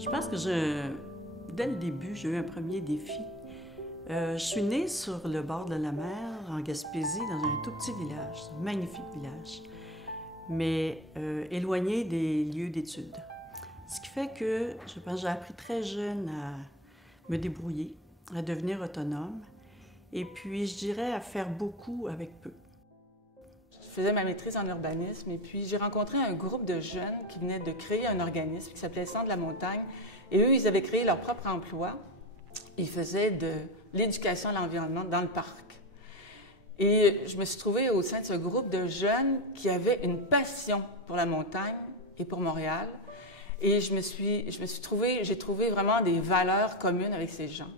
Je pense que dès le début, j'ai eu un premier défi. Je suis née sur le bord de la mer, en Gaspésie, dans un tout petit village, un magnifique village, mais éloigné des lieux d'études. Ce qui fait que, je pense, j'ai appris très jeune à me débrouiller, à devenir autonome, et puis, je dirais, à faire beaucoup avec peu. Je faisais ma maîtrise en urbanisme et puis j'ai rencontré un groupe de jeunes qui venaient de créer un organisme qui s'appelait Centre de la montagne. Et eux, ils avaient créé leur propre emploi. Ils faisaient de l'éducation à l'environnement dans le parc. Et je me suis trouvée au sein de ce groupe de jeunes qui avaient une passion pour la montagne et pour Montréal. Et j'ai trouvé vraiment des valeurs communes avec ces gens.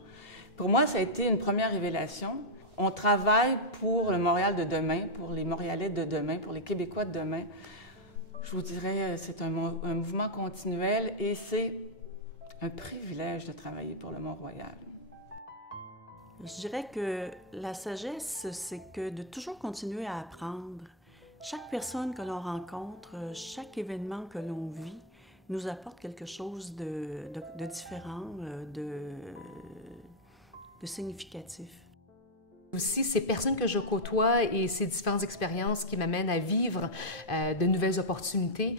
Pour moi, ça a été une première révélation. On travaille pour le Montréal de demain, pour les Montréalais de demain, pour les Québécois de demain. Je vous dirais, c'est un mouvement continuel et c'est un privilège de travailler pour le Mont-Royal. Je dirais que la sagesse, c'est que de toujours continuer à apprendre. Chaque personne que l'on rencontre, chaque événement que l'on vit, nous apporte quelque chose de différent, de significatif. Aussi, ces personnes que je côtoie et ces différentes expériences qui m'amènent à vivre de nouvelles opportunités,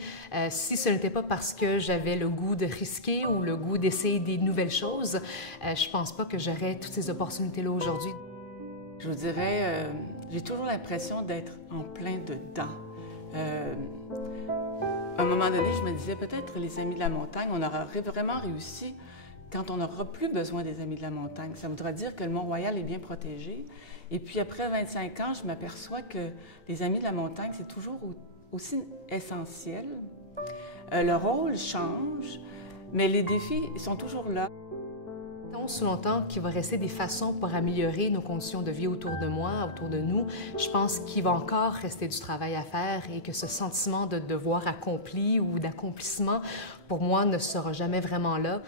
si ce n'était pas parce que j'avais le goût de risquer ou le goût d'essayer des nouvelles choses, je pense pas que j'aurais toutes ces opportunités-là aujourd'hui. Je vous dirais, j'ai toujours l'impression d'être en plein dedans. À un moment donné, je me disais peut-être les Amis de la montagne, on aura vraiment réussi quand on n'aura plus besoin des Amis de la montagne. Ça voudra dire que le Mont-Royal est bien protégé. Et puis après 25 ans, je m'aperçois que les Amis de la montagne, c'est toujours aussi essentiel. Le rôle change, mais les défis sont toujours là. Sous longtemps qu'il va rester des façons pour améliorer nos conditions de vie autour de moi, autour de nous, je pense qu'il va encore rester du travail à faire et que ce sentiment de devoir accompli ou d'accomplissement, pour moi, ne sera jamais vraiment là.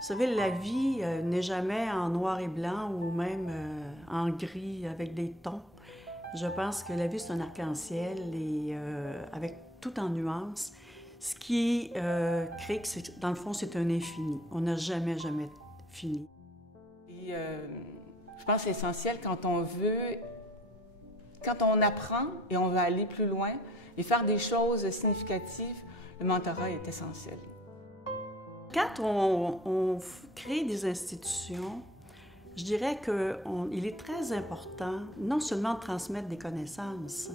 Vous savez, la vie n'est jamais en noir et blanc ou même en gris avec des tons. Je pense que la vie, c'est un arc-en-ciel et avec tout en nuances, ce qui crée que, dans le fond, c'est un infini. On n'a jamais, jamais fini. Et, je pense que c'est essentiel quand on apprend et on veut aller plus loin et faire des choses significatives, le mentorat est essentiel. Quand on crée des institutions, je dirais qu'il est très important non seulement de transmettre des connaissances,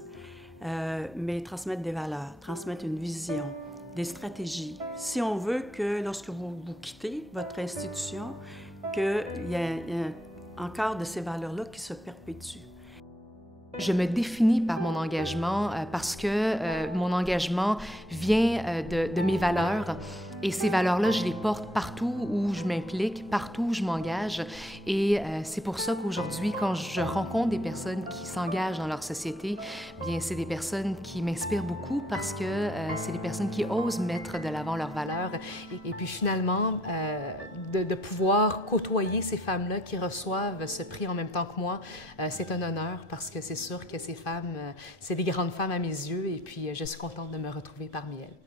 mais transmettre des valeurs, transmettre une vision, des stratégies. Si on veut que lorsque vous quittez votre institution, qu'il y ait encore de ces valeurs-là qui se perpétuent. Je me définis par mon engagement parce que mon engagement vient de mes valeurs. Et ces valeurs-là, je les porte partout où je m'implique, partout où je m'engage. Et c'est pour ça qu'aujourd'hui, quand je rencontre des personnes qui s'engagent dans leur société, bien, c'est des personnes qui m'inspirent beaucoup parce que c'est des personnes qui osent mettre de l'avant leurs valeurs. Et puis finalement, de pouvoir côtoyer ces femmes-là qui reçoivent ce prix en même temps que moi, c'est un honneur parce que c'est sûr que ces femmes, c'est des grandes femmes à mes yeux et puis je suis contente de me retrouver parmi elles.